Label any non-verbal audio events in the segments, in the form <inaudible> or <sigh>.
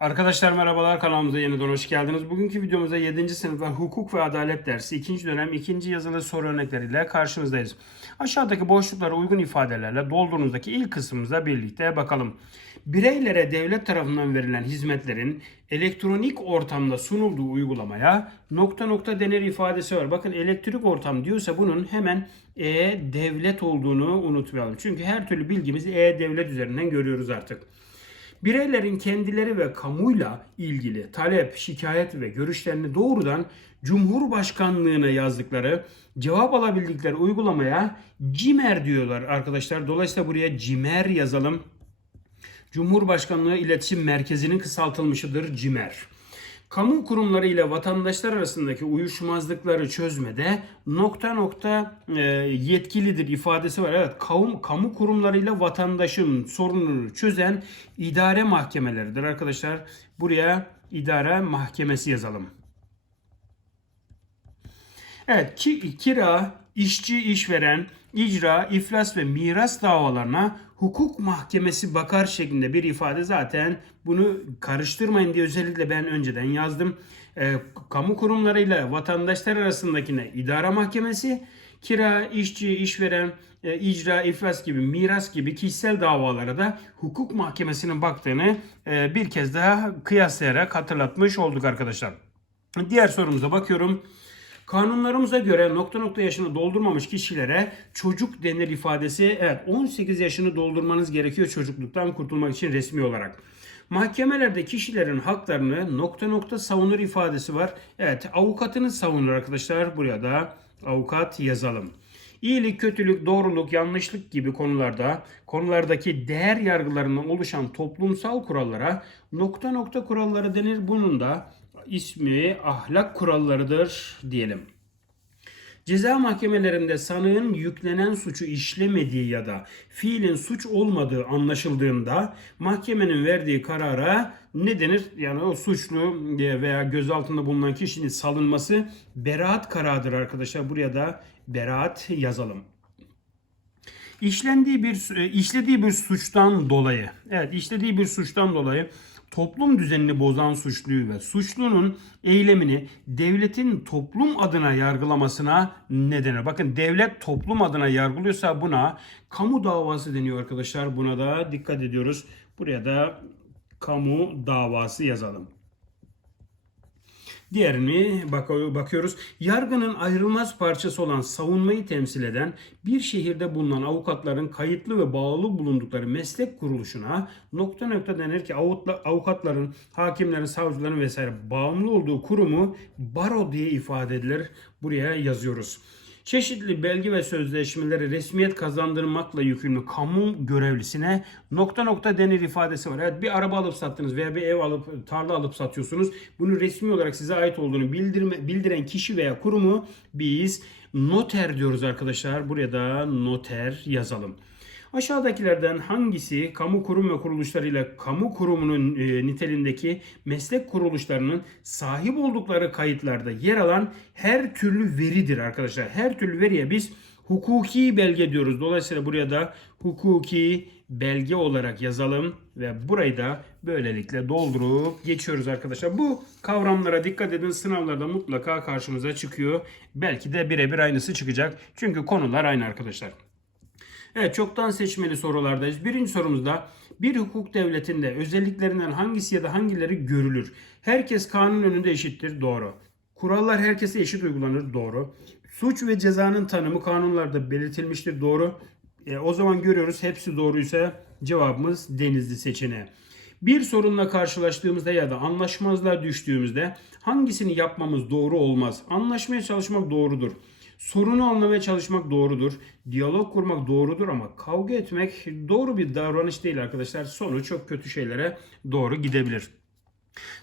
Arkadaşlar merhabalar kanalımıza yeniden hoş geldiniz. Bugünkü videomuzda 7. sınıfta hukuk ve adalet dersi 2. dönem 2. yazılı soru örnekleriyle karşınızdayız. Aşağıdaki boşluklara uygun ifadelerle dolduğunuzdaki ilk kısmımızda birlikte bakalım. Bireylere devlet tarafından verilen hizmetlerin elektronik ortamda sunulduğu uygulamaya nokta nokta denir ifadesi var. Bakın elektrik ortam diyorsa bunun hemen e-devlet olduğunu unutmayalım. Çünkü her türlü bilgimizi e-devlet üzerinden görüyoruz artık. Bireylerin kendileri ve kamuyla ilgili talep, şikayet ve görüşlerini doğrudan Cumhurbaşkanlığına yazdıkları, cevap alabildikleri uygulamaya CİMER diyorlar arkadaşlar. Dolayısıyla buraya CİMER yazalım. Cumhurbaşkanlığı İletişim Merkezi'nin kısaltılmışıdır CİMER. Kamu kurumları ile vatandaşlar arasındaki uyuşmazlıkları çözmede nokta nokta e, yetkilidir ifadesi var. Evet kamu, kamu kurumlarıyla vatandaşın sorununu çözen idare mahkemeleridir arkadaşlar. Buraya idare mahkemesi yazalım. Evet ki, kira, işçi, işveren, icra, iflas ve miras davalarına hukuk mahkemesi bakar şeklinde bir ifade zaten bunu karıştırmayın diye özellikle ben önceden yazdım. E, kamu kurumlarıyla vatandaşlar arasındakine idare mahkemesi, kira, işçi, işveren, e, icra, iflas gibi, miras gibi kişisel davalara da hukuk mahkemesinin baktığını e, bir kez daha kıyaslayarak hatırlatmış olduk arkadaşlar. Diğer sorumuza bakıyorum. Kanunlarımıza göre nokta nokta yaşını doldurmamış kişilere çocuk denir ifadesi evet 18 yaşını doldurmanız gerekiyor çocukluktan kurtulmak için resmi olarak. Mahkemelerde kişilerin haklarını nokta nokta savunur ifadesi var. Evet avukatını savunur arkadaşlar. Buraya da avukat yazalım. İyilik, kötülük, doğruluk, yanlışlık gibi konularda konulardaki değer yargılarından oluşan toplumsal kurallara nokta nokta kuralları denir. Bunun da ismi ahlak kurallarıdır diyelim. Ceza mahkemelerinde sanığın yüklenen suçu işlemediği ya da fiilin suç olmadığı anlaşıldığında mahkemenin verdiği karara ne denir? Yani o suçlu veya gözaltında bulunan kişinin salınması beraat kararıdır arkadaşlar. Buraya da beraat yazalım. İşlendiği bir işlediği bir suçtan dolayı, evet işlediği bir suçtan dolayı toplum düzenini bozan suçluyu ve suçlunun eylemini devletin toplum adına yargılamasına ne? Bakın devlet toplum adına yargılıyorsa buna kamu davası deniyor arkadaşlar. Buna da dikkat ediyoruz. Buraya da kamu davası yazalım. Diğerini bakıyoruz. Yargının ayrılmaz parçası olan savunmayı temsil eden bir şehirde bulunan avukatların kayıtlı ve bağlı bulundukları meslek kuruluşuna nokta nokta denir ki avukatların, hakimlerin, savcıların vesaire bağımlı olduğu kurumu baro diye ifade edilir. Buraya yazıyoruz çeşitli belge ve sözleşmeleri resmiyet kazandırmakla yükümlü kamu görevlisine nokta nokta denir ifadesi var. Evet bir araba alıp sattınız veya bir ev alıp tarla alıp satıyorsunuz. Bunu resmi olarak size ait olduğunu bildirme, bildiren kişi veya kurumu biz noter diyoruz arkadaşlar. Buraya da noter yazalım. Aşağıdakilerden hangisi kamu kurum ve kuruluşlarıyla kamu kurumunun e, niteliğindeki meslek kuruluşlarının sahip oldukları kayıtlarda yer alan her türlü veridir arkadaşlar. Her türlü veriye biz hukuki belge diyoruz. Dolayısıyla buraya da hukuki belge olarak yazalım ve burayı da böylelikle doldurup geçiyoruz arkadaşlar. Bu kavramlara dikkat edin. Sınavlarda mutlaka karşımıza çıkıyor. Belki de birebir aynısı çıkacak. Çünkü konular aynı arkadaşlar. Evet çoktan seçmeli sorulardayız. Birinci sorumuzda bir hukuk devletinde özelliklerinden hangisi ya da hangileri görülür? Herkes kanun önünde eşittir. Doğru. Kurallar herkese eşit uygulanır. Doğru. Suç ve cezanın tanımı kanunlarda belirtilmiştir. Doğru. E, o zaman görüyoruz hepsi doğruysa cevabımız denizli seçeneği. Bir sorunla karşılaştığımızda ya da anlaşmazlığa düştüğümüzde hangisini yapmamız doğru olmaz? Anlaşmaya çalışmak doğrudur. Sorunu anlamaya çalışmak doğrudur. Diyalog kurmak doğrudur ama kavga etmek doğru bir davranış değil arkadaşlar. Sonu çok kötü şeylere doğru gidebilir.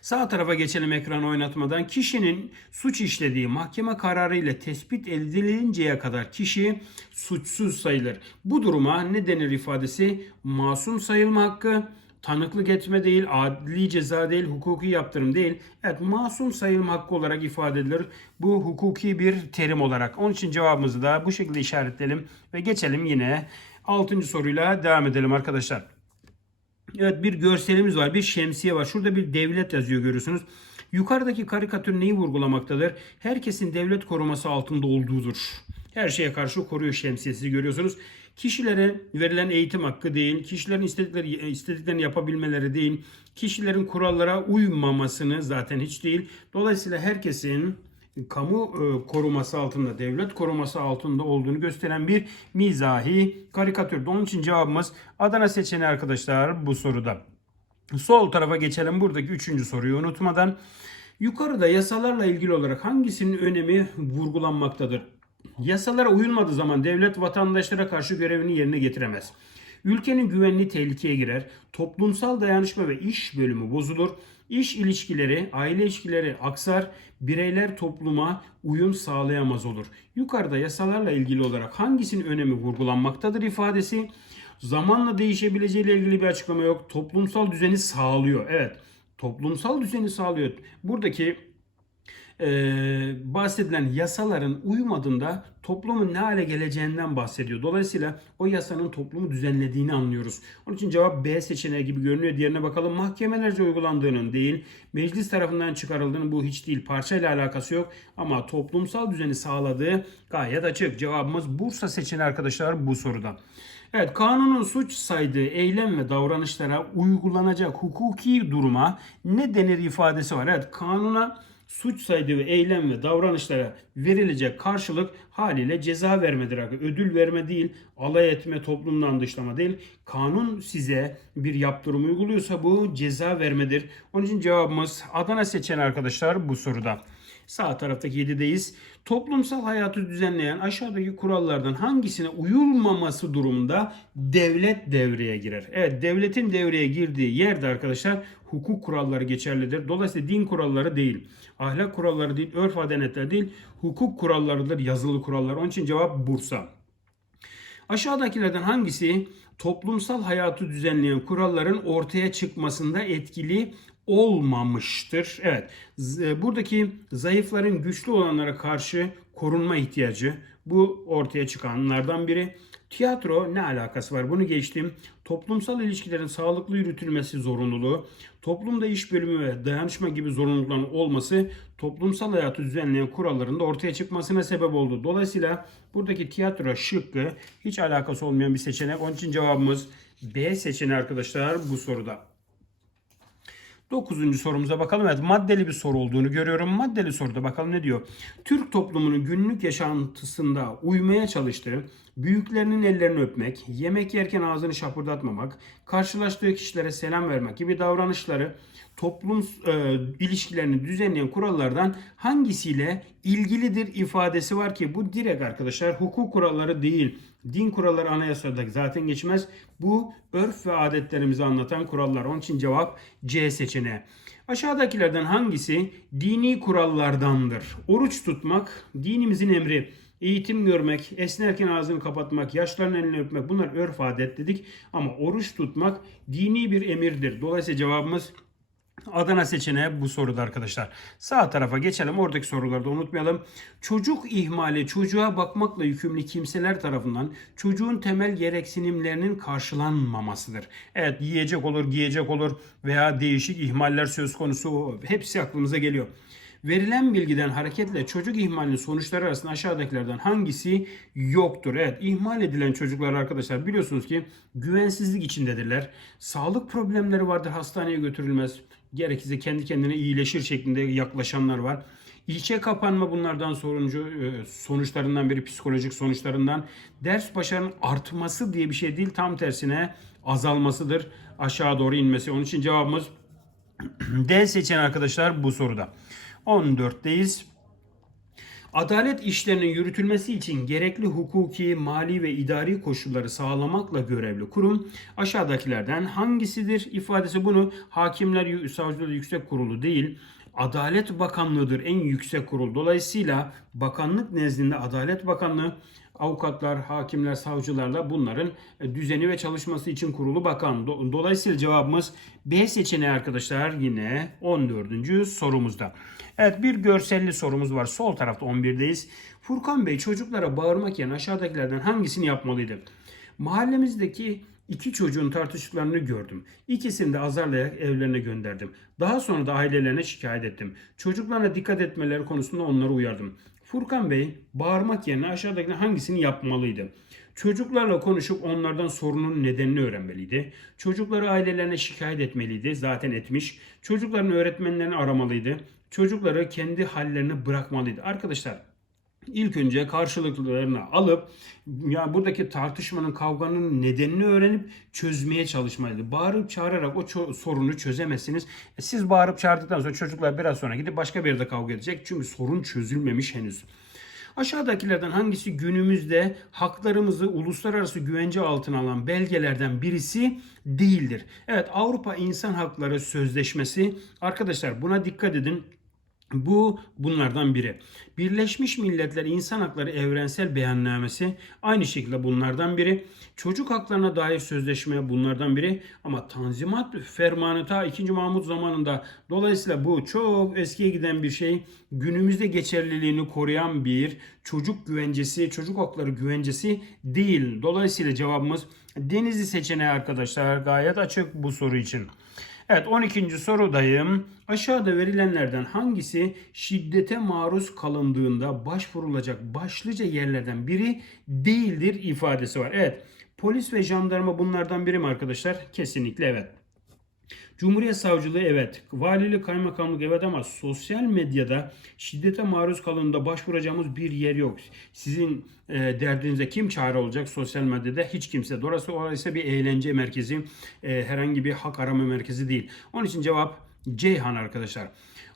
Sağ tarafa geçelim ekran oynatmadan. Kişinin suç işlediği mahkeme kararı ile tespit edilinceye kadar kişi suçsuz sayılır. Bu duruma ne denir ifadesi? Masum sayılma hakkı, tanıklık etme değil, adli ceza değil, hukuki yaptırım değil. Evet masum sayılma hakkı olarak ifade edilir. Bu hukuki bir terim olarak. Onun için cevabımızı da bu şekilde işaretleyelim ve geçelim yine 6. soruyla devam edelim arkadaşlar. Evet bir görselimiz var. Bir şemsiye var. Şurada bir devlet yazıyor görüyorsunuz. Yukarıdaki karikatür neyi vurgulamaktadır? Herkesin devlet koruması altında olduğudur. Her şeye karşı koruyor şemsiyesi görüyorsunuz. Kişilere verilen eğitim hakkı değil, kişilerin istedikleri istediklerini yapabilmeleri değil, kişilerin kurallara uymamasını zaten hiç değil. Dolayısıyla herkesin kamu e, koruması altında, devlet koruması altında olduğunu gösteren bir mizahi karikatür. Onun için cevabımız Adana seçeneği arkadaşlar bu soruda. Sol tarafa geçelim. Buradaki üçüncü soruyu unutmadan. Yukarıda yasalarla ilgili olarak hangisinin önemi vurgulanmaktadır? Yasalara uyulmadığı zaman devlet vatandaşlara karşı görevini yerine getiremez. Ülkenin güvenliği tehlikeye girer. Toplumsal dayanışma ve iş bölümü bozulur. İş ilişkileri, aile ilişkileri aksar. Bireyler topluma uyum sağlayamaz olur. Yukarıda yasalarla ilgili olarak hangisinin önemi vurgulanmaktadır ifadesi zamanla değişebileceğiyle ilgili bir açıklama yok. Toplumsal düzeni sağlıyor. Evet. Toplumsal düzeni sağlıyor. Buradaki e, bahsedilen yasaların uymadığında toplumun ne hale geleceğinden bahsediyor. Dolayısıyla o yasanın toplumu düzenlediğini anlıyoruz. Onun için cevap B seçeneği gibi görünüyor. Diğerine bakalım. Mahkemelerce uygulandığının değil, meclis tarafından çıkarıldığının bu hiç değil. Parçayla alakası yok ama toplumsal düzeni sağladığı gayet açık. Cevabımız Bursa seçeneği arkadaşlar bu soruda. Evet, kanunun suç saydığı eylem ve davranışlara uygulanacak hukuki duruma ne denir ifadesi var. Evet, kanuna suç saydığı eylem ve davranışlara verilecek karşılık haliyle ceza vermedir. Ödül verme değil, alay etme, toplumdan dışlama değil. Kanun size bir yaptırım uyguluyorsa bu ceza vermedir. Onun için cevabımız Adana seçen arkadaşlar bu soruda. Sağ taraftaki 7'deyiz. Toplumsal hayatı düzenleyen aşağıdaki kurallardan hangisine uyulmaması durumunda devlet devreye girer? Evet devletin devreye girdiği yerde arkadaşlar hukuk kuralları geçerlidir. Dolayısıyla din kuralları değil, ahlak kuralları değil, örf adenetler değil, hukuk kurallarıdır, yazılı kurallar. Onun için cevap Bursa. Aşağıdakilerden hangisi toplumsal hayatı düzenleyen kuralların ortaya çıkmasında etkili olmamıştır? Evet, z- buradaki zayıfların güçlü olanlara karşı korunma ihtiyacı bu ortaya çıkanlardan biri. Tiyatro ne alakası var? Bunu geçtim. Toplumsal ilişkilerin sağlıklı yürütülmesi zorunluluğu, toplumda iş bölümü ve dayanışma gibi zorunlulukların olması toplumsal hayatı düzenleyen kuralların da ortaya çıkmasına sebep oldu. Dolayısıyla buradaki tiyatro şıkkı hiç alakası olmayan bir seçenek. Onun için cevabımız B seçeneği arkadaşlar bu soruda. Dokuzuncu sorumuza bakalım. Evet maddeli bir soru olduğunu görüyorum. Maddeli soruda bakalım ne diyor? Türk toplumunun günlük yaşantısında uymaya çalıştığı büyüklerinin ellerini öpmek, yemek yerken ağzını şapırdatmamak, karşılaştığı kişilere selam vermek gibi davranışları toplum e, ilişkilerini düzenleyen kurallardan hangisiyle ilgilidir ifadesi var ki bu direkt arkadaşlar hukuk kuralları değil. Din kuralları anayasada zaten geçmez. Bu örf ve adetlerimizi anlatan kurallar. Onun için cevap C seçeneği. Aşağıdakilerden hangisi dini kurallardandır? Oruç tutmak dinimizin emri. Eğitim görmek, esnerken ağzını kapatmak, yaşların elini öpmek bunlar örf adet dedik. Ama oruç tutmak dini bir emirdir. Dolayısıyla cevabımız Adana seçeneği bu soruda arkadaşlar. Sağ tarafa geçelim. Oradaki soruları da unutmayalım. Çocuk ihmali çocuğa bakmakla yükümlü kimseler tarafından çocuğun temel gereksinimlerinin karşılanmamasıdır. Evet yiyecek olur, giyecek olur veya değişik ihmaller söz konusu hepsi aklımıza geliyor. Verilen bilgiden hareketle çocuk ihmalinin sonuçları arasında aşağıdakilerden hangisi yoktur? Evet ihmal edilen çocuklar arkadaşlar biliyorsunuz ki güvensizlik içindedirler. Sağlık problemleri vardır hastaneye götürülmez. Gerekirse kendi kendine iyileşir şeklinde yaklaşanlar var. İlçe kapanma bunlardan soruncu e, sonuçlarından biri psikolojik sonuçlarından. Ders başarının artması diye bir şey değil tam tersine azalmasıdır. Aşağı doğru inmesi. Onun için cevabımız <clears throat> D seçen arkadaşlar bu soruda. 14'teyiz. Adalet işlerinin yürütülmesi için gerekli hukuki, mali ve idari koşulları sağlamakla görevli kurum aşağıdakilerden hangisidir? ifadesi bunu Hakimler Savcılar Yüksek Kurulu değil, Adalet Bakanlığı'dır en yüksek kurul. Dolayısıyla bakanlık nezdinde Adalet Bakanlığı avukatlar, hakimler, savcılarla bunların e, düzeni ve çalışması için kurulu bakan. Dolayısıyla cevabımız B seçeneği arkadaşlar yine 14. sorumuzda. Evet bir görselli sorumuz var. Sol tarafta 11'deyiz. Furkan Bey çocuklara bağırmak yerine aşağıdakilerden hangisini yapmalıydı? Mahallemizdeki iki çocuğun tartıştıklarını gördüm. İkisini de azarlayarak evlerine gönderdim. Daha sonra da ailelerine şikayet ettim. Çocuklarına dikkat etmeleri konusunda onları uyardım. Furkan Bey bağırmak yerine aşağıdaki hangisini yapmalıydı? Çocuklarla konuşup onlardan sorunun nedenini öğrenmeliydi. Çocukları ailelerine şikayet etmeliydi. Zaten etmiş. Çocukların öğretmenlerini aramalıydı. Çocukları kendi hallerine bırakmalıydı. Arkadaşlar İlk önce karşılıklarını alıp ya buradaki tartışmanın kavganın nedenini öğrenip çözmeye çalışmalıydı. Bağırıp çağırarak o ço- sorunu çözemezsiniz. E, Siz bağırıp çağırdıktan sonra çocuklar biraz sonra gidip başka bir yerde kavga edecek. Çünkü sorun çözülmemiş henüz. Aşağıdakilerden hangisi günümüzde haklarımızı uluslararası güvence altına alan belgelerden birisi değildir? Evet Avrupa İnsan Hakları Sözleşmesi arkadaşlar buna dikkat edin. Bu bunlardan biri. Birleşmiş Milletler İnsan Hakları Evrensel Beyannamesi aynı şekilde bunlardan biri. Çocuk haklarına dair sözleşme bunlardan biri. Ama Tanzimat Fermanı ta 2. Mahmut zamanında dolayısıyla bu çok eskiye giden bir şey. Günümüzde geçerliliğini koruyan bir çocuk güvencesi, çocuk hakları güvencesi değil. Dolayısıyla cevabımız Denizli seçeneği arkadaşlar gayet açık bu soru için. Evet 12. sorudayım. Aşağıda verilenlerden hangisi şiddete maruz kalındığında başvurulacak başlıca yerlerden biri değildir ifadesi var. Evet polis ve jandarma bunlardan biri mi arkadaşlar? Kesinlikle evet. Cumhuriyet Savcılığı evet, valilik, kaymakamlık evet ama sosyal medyada şiddete maruz kalındığında başvuracağımız bir yer yok. Sizin e, derdinize kim çare olacak sosyal medyada? Hiç kimse. Dolayısıyla orası bir eğlence merkezi, e, herhangi bir hak arama merkezi değil. Onun için cevap Ceyhan arkadaşlar.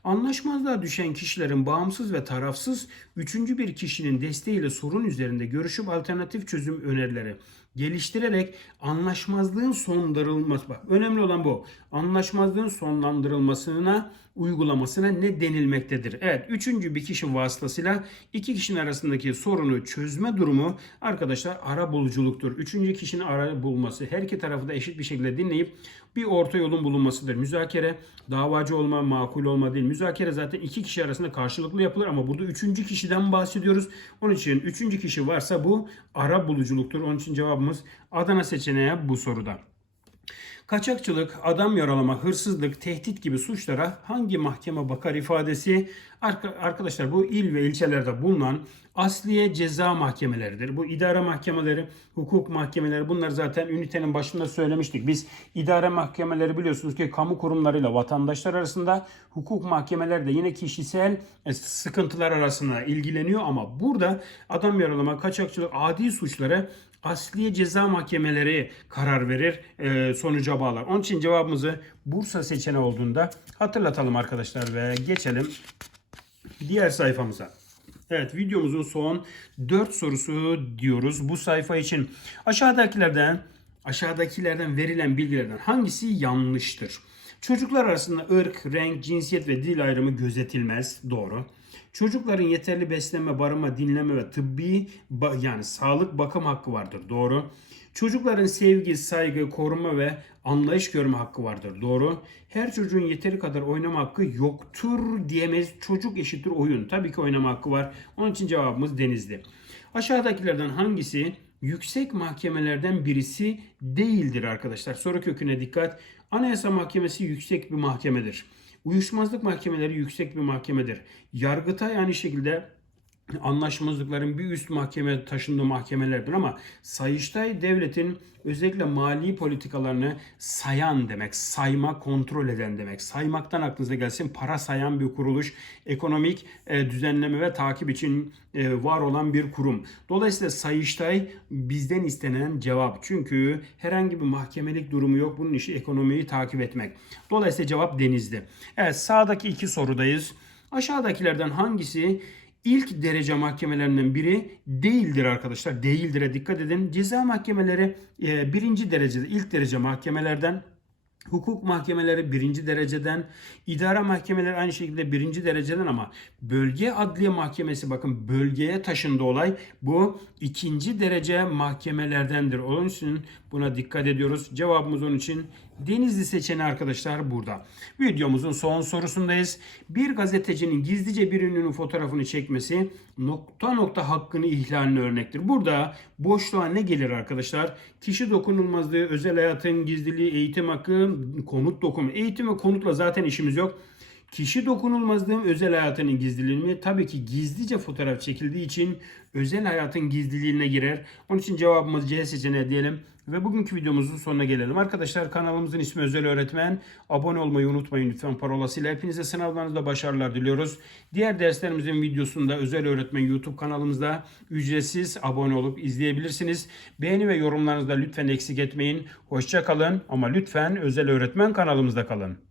Anlaşmazlığa düşen kişilerin bağımsız ve tarafsız üçüncü bir kişinin desteğiyle sorun üzerinde görüşüp alternatif çözüm önerileri geliştirerek anlaşmazlığın sondırılması bak önemli olan bu. Anlaşmazlığın sonlandırılmasına uygulamasına ne denilmektedir? Evet, üçüncü bir kişi vasıtasıyla iki kişinin arasındaki sorunu çözme durumu arkadaşlar ara buluculuktur. Üçüncü kişinin ara bulması, her iki tarafı da eşit bir şekilde dinleyip bir orta yolun bulunmasıdır. Müzakere davacı olma, makul olma değil. Müzakere zaten iki kişi arasında karşılıklı yapılır ama burada üçüncü kişiden bahsediyoruz. Onun için üçüncü kişi varsa bu ara buluculuktur. Onun için cevabımız Adana seçeneği bu soruda. Kaçakçılık, adam yaralama, hırsızlık, tehdit gibi suçlara hangi mahkeme bakar ifadesi Arka- arkadaşlar bu il ve ilçelerde bulunan asliye ceza mahkemeleridir. Bu idare mahkemeleri, hukuk mahkemeleri bunlar zaten ünitenin başında söylemiştik. Biz idare mahkemeleri biliyorsunuz ki kamu kurumlarıyla vatandaşlar arasında hukuk mahkemeleri de yine kişisel e, sıkıntılar arasında ilgileniyor ama burada adam yaralama, kaçakçılık, adi suçlara asliye ceza mahkemeleri karar verir, e, sonuca bağlar. Onun için cevabımızı Bursa seçeneği olduğunda hatırlatalım arkadaşlar ve geçelim diğer sayfamıza. Evet videomuzun son 4 sorusu diyoruz bu sayfa için. Aşağıdakilerden aşağıdakilerden verilen bilgilerden hangisi yanlıştır? Çocuklar arasında ırk, renk, cinsiyet ve dil ayrımı gözetilmez. Doğru. Çocukların yeterli beslenme, barınma, dinleme ve tıbbi yani sağlık bakım hakkı vardır. Doğru. Çocukların sevgi, saygı, koruma ve anlayış görme hakkı vardır. Doğru. Her çocuğun yeteri kadar oynama hakkı yoktur diyemez. Çocuk eşittir oyun. Tabii ki oynama hakkı var. Onun için cevabımız Denizli. Aşağıdakilerden hangisi yüksek mahkemelerden birisi değildir arkadaşlar? Soru köküne dikkat. Anayasa Mahkemesi yüksek bir mahkemedir. Uyuşmazlık mahkemeleri yüksek bir mahkemedir. Yargıtay aynı şekilde anlaşmazlıkların bir üst mahkeme taşındığı mahkemelerdir ama Sayıştay devletin özellikle mali politikalarını sayan demek, sayma, kontrol eden demek. Saymaktan aklınıza gelsin para sayan bir kuruluş, ekonomik e, düzenleme ve takip için e, var olan bir kurum. Dolayısıyla Sayıştay bizden istenen cevap. Çünkü herhangi bir mahkemelik durumu yok. Bunun işi ekonomiyi takip etmek. Dolayısıyla cevap denizde. Evet sağdaki iki sorudayız. Aşağıdakilerden hangisi ilk derece mahkemelerinden biri değildir arkadaşlar. Değildir'e dikkat edin. Ceza mahkemeleri e, birinci derecede ilk derece mahkemelerden Hukuk mahkemeleri birinci dereceden, idare mahkemeleri aynı şekilde birinci dereceden ama bölge adliye mahkemesi bakın bölgeye taşındı olay. Bu ikinci derece mahkemelerdendir. Onun için buna dikkat ediyoruz. Cevabımız onun için Denizli seçeneği arkadaşlar burada. Videomuzun son sorusundayız. Bir gazetecinin gizlice bir ünlünün fotoğrafını çekmesi nokta nokta hakkını ihlaline örnektir. Burada boşluğa ne gelir arkadaşlar? Kişi dokunulmazlığı, özel hayatın gizliliği, eğitim hakkı, konut dokumu. Eğitim ve konutla zaten işimiz yok. Kişi dokunulmazlığın özel hayatının gizliliği tabii ki gizlice fotoğraf çekildiği için özel hayatın gizliliğine girer. Onun için cevabımız C seçeneği diyelim. Ve bugünkü videomuzun sonuna gelelim. Arkadaşlar kanalımızın ismi Özel Öğretmen. Abone olmayı unutmayın lütfen parolasıyla. Hepinize sınavlarınızda başarılar diliyoruz. Diğer derslerimizin videosunda Özel Öğretmen YouTube kanalımızda ücretsiz abone olup izleyebilirsiniz. Beğeni ve yorumlarınızda lütfen eksik etmeyin. Hoşça kalın ama lütfen Özel Öğretmen kanalımızda kalın.